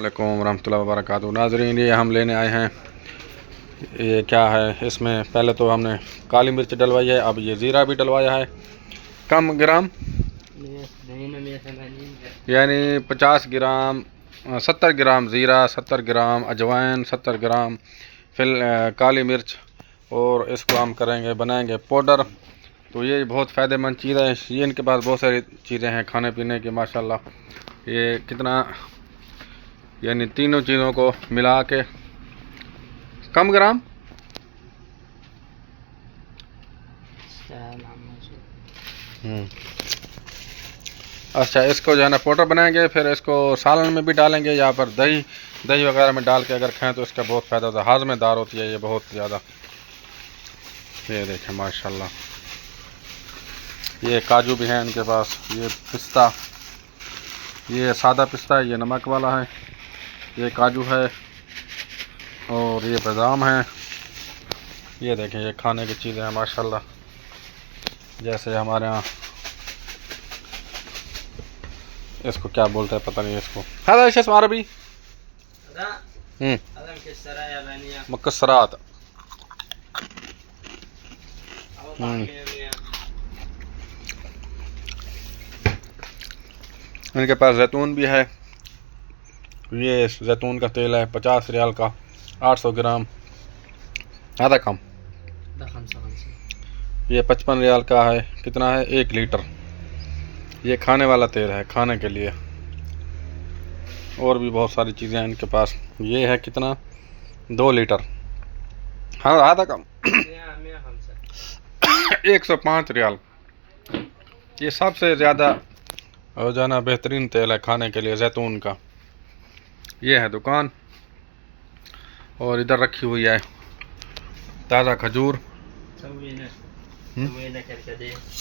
वालेकुम वरहमतुल्लाहि वबरकातुहू। नाज़रीन, ये हम लेने आए हैं, ये क्या है, इसमें पहले तो हमने काली मिर्च डलवाई है, अब ये ज़ीरा भी डलवाया है। कम ग्राम यानी 50 ग्राम, 70 ग्राम ज़ीरा, 70 ग्राम अजवाइन, 70 ग्राम फिल काली मिर्च, और इसको हम करेंगे, बनाएंगे पाउडर। तो ये बहुत फ़ायदेमंद चीज़ है। ये इनके पास बहुत सारी चीज़ें हैं खाने पीने की माशाल्लाह। ये कितना, यानी तीनों चीज़ों को मिला के कम ग्राम अच्छा, इसको जो है ना पाउडर बनाएंगे, फिर इसको सालन में भी डालेंगे, या पर दही वगैरह में डाल के अगर खाएं तो इसका बहुत फ़ायदा होता है, हाज़मेदार होती है ये बहुत ज़्यादा। ये देखें माशाल्लाह, ये काजू भी हैं इनके पास, ये पिस्ता, ये सादा पिस्ता है, ये नमक वाला है, ये काजू है, और ये बादाम है। ये देखें, ये खाने की चीज़ें हैं माशाल्लाह। जैसे हमारे यहाँ इसको क्या बोलते हैं पता नहीं, इसको अरबी मकसरात। इनके पास जैतून भी है। ये जैतून का तेल है 50 रियाल का, 800 ग्राम, आधा कम। ये 55 रियाल का है, कितना है, 1 लीटर। ये खाने वाला तेल है, खाने के लिए। और भी बहुत सारी चीज़ें हैं इनके पास। ये है कितना, 2 लीटर, हाँ आधा कम। 105 रियाल। ये सबसे ज़्यादा रोजाना बेहतरीन तेल है खाने के लिए, जैतून का। ये है दुकान, और इधर रखी हुई है ताज़ा खजूर।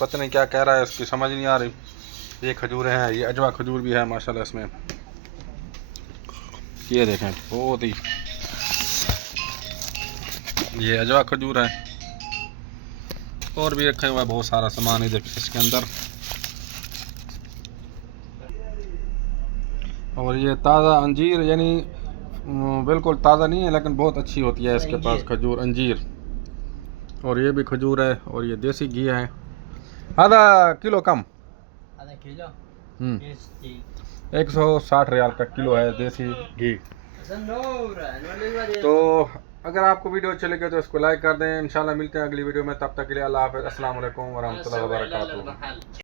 पता नहीं क्या कह रहा है, इसकी समझ नहीं आ रही। ये खजूरें हैं, ये अजवा खजूर भी है माशाल्लाह इसमें। ये देखें, बहुत ही, ये अजवा खजूर है। और भी रखे हुआ है बहुत सारा सामान, ही देखिए इसके अंदर। और ये ताज़ा अंजीर, यानी बिल्कुल ताज़ा नहीं है लेकिन बहुत अच्छी होती है इसके पास खजूर, अंजीर। और ये भी खजूर है, और ये देसी घी है। आधा किलो कम, आधा किलो 160 रियाल का किलो है देसी घी। तो अगर आपको वीडियो अच्छी लगे तो इसको लाइक कर दें। इंशाल्लाह मिलते हैं अगली वीडियो में, तब तक के लिए अल्लाह हाफ़िज़। अस्सलाम वालेकुम वरहमतुल्लाहि वबरकातुहू।